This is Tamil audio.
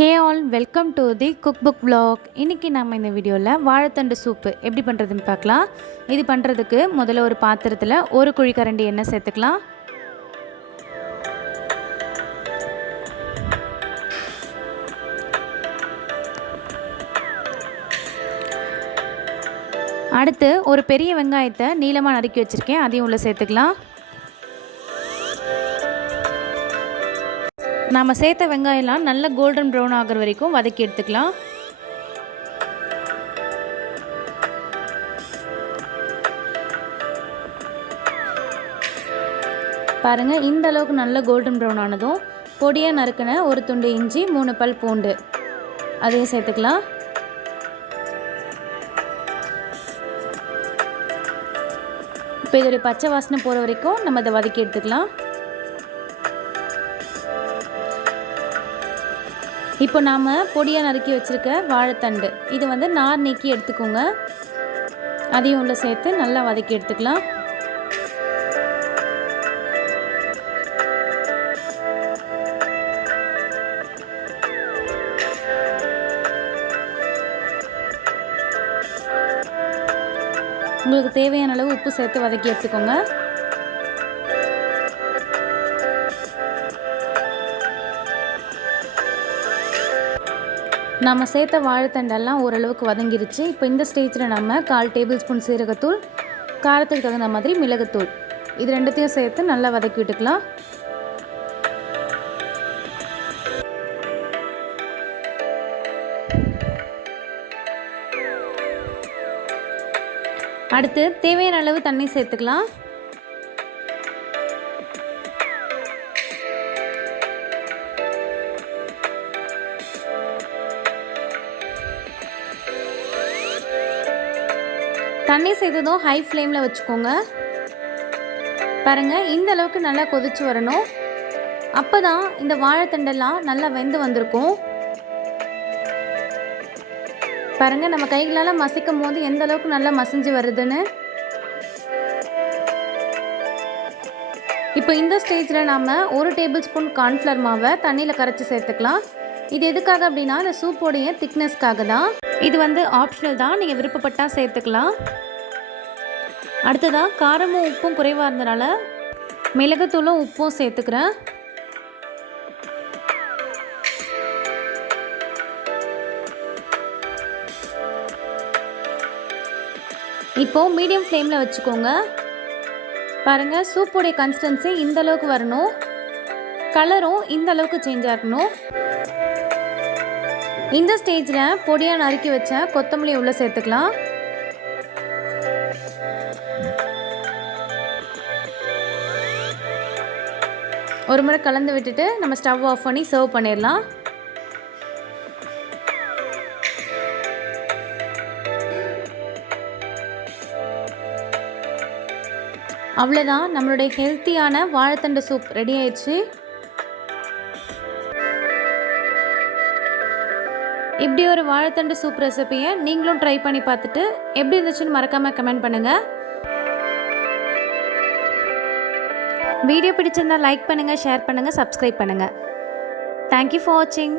Hey all welcome to the cook book vlog. இன்றைக்கி நம்ம இந்த வீடியோவில் வாழைத்தண்டு சூப்பு எப்படி பண்ணுறதுன்னு பார்க்கலாம். இது பண்ணுறதுக்கு முதல்ல ஒரு பாத்திரத்தில் ஒரு குழிக்கரண்டி எண்ணெய் சேர்த்துக்கலாம். அடுத்து ஒரு பெரிய வெங்காயத்தை நீளமாக நறுக்கி வச்சுருக்கேன். அதையும் உள்ளே சேர்த்துக்கலாம். நாம் சேர்த்த வெங்காயம்லாம் நல்ல கோல்டன் ப்ரௌன் ஆகிற வரைக்கும் வதக்கி எடுத்துக்கலாம். பாருங்கள் இந்த அளவுக்கு நல்ல கோல்டன் ப்ரௌன் ஆனதும் பொடியாக நறுக்கின ஒரு துண்டு இஞ்சி மூணு பல் பூண்டு. அதையும் சேர்த்துக்கலாம். இப்போ இதோடைய பச்சை வாசனை போகிற வரைக்கும் நம்ம இதை வதக்கி எடுத்துக்கலாம். இப்போ நாம் பொடியாக நறுக்கி வச்சுருக்க வாழைத்தண்டு. இது வந்து நார் நீக்கி எடுத்துக்கோங்க. அதையும் உள்ள சேர்த்து நல்லா வதக்கி எடுத்துக்கலாம். உங்களுக்கு தேவையான அளவு உப்பு சேர்த்து வதக்கி எடுத்துக்கோங்க. நம்ம சேர்த்த வாழைத்தண்டெல்லாம் ஓரளவுக்கு வதங்கிருச்சு. இப்போ இந்த ஸ்டேஜில் நம்ம கால் டேபிள் ஸ்பூன் சீரகத்தூள் காரத்துக்கு தகுந்த மாதிரி மிளகுத்தூள். இது ரெண்டுத்தையும் சேர்த்து நல்லா வதக்கி விட்டுக்கலாம். அடுத்து தேவையான அளவு தண்ணி சேர்த்துக்கலாம். தண்ணி செய்ததும் ஹை ஃப்ளேமில் வச்சுக்கோங்க. பாருங்கள் இந்த அளவுக்கு நல்லா கொதிச்சு வரணும். அப்போ தான் இந்த வாழைத்தண்டெல்லாம் நல்லா வெந்து வந்திருக்கும். பாருங்கள் நம்ம கைகளால் மசிக்கும் போது எந்த அளவுக்கு நல்லா மசிஞ்சு வருதுன்னு. இப்போ இந்த ஸ்டேஜில் நாம் ஒரு டேபிள் ஸ்பூன் கார்ன்ஃப்ளவர் மாவை தண்ணியில் கரைச்சி சேர்த்துக்கலாம். இது எதுக்காக அப்படின்னா இந்த சூப்போடைய திக்னஸ்க்காக தான். இது வந்து ஆப்ஷனல் தான். நீங்கள் விருப்பப்பட்டால் சேர்த்துக்கலாம். அடுத்ததாக காரமும் உப்பும் குறைவாக இருந்தனால மிளகுத்தூளும் உப்பும் சேர்த்துக்கிறேன். இப்போது மீடியம் ஃப்ளேமில் வச்சுக்கோங்க. பாருங்கள் சூப்போடைய கன்சிஸ்டன்சி இந்த அளவுக்கு வரணும். கலரும் இந்த அளவுக்கு சேஞ்ச் ஆகணும். இந்த ஸ்டேஜில் பொடியாக நறுக்கி வச்ச கொத்தமல்லி உள்ளே சேர்த்துக்கலாம். ஒரு முறை கலந்து விட்டுட்டு நம்ம ஸ்டவ் ஆஃப் பண்ணி சர்வ் பண்ணிடலாம். அவ்வளோதான் நம்மளுடைய ஹெல்த்தியான வாழைத்தண்டு சூப் ரெடி ஆயிடுச்சு. இப்படி ஒரு வாழைத்தண்டு சூப் ரெசிபியை நீங்களும் ட்ரை பண்ணி பார்த்துட்டு எப்படி இருந்துச்சுன்னு மறக்காமல் கமெண்ட் பண்ணுங்கள் வீடியோ பிடிச்சிருந்தா லைக் பண்ணுங்கள் ஷேர் பண்ணுங்கள் சப்ஸ்கிரைப் பண்ணுங்கள் தேங்க்யூ ஃபார் வாட்சிங்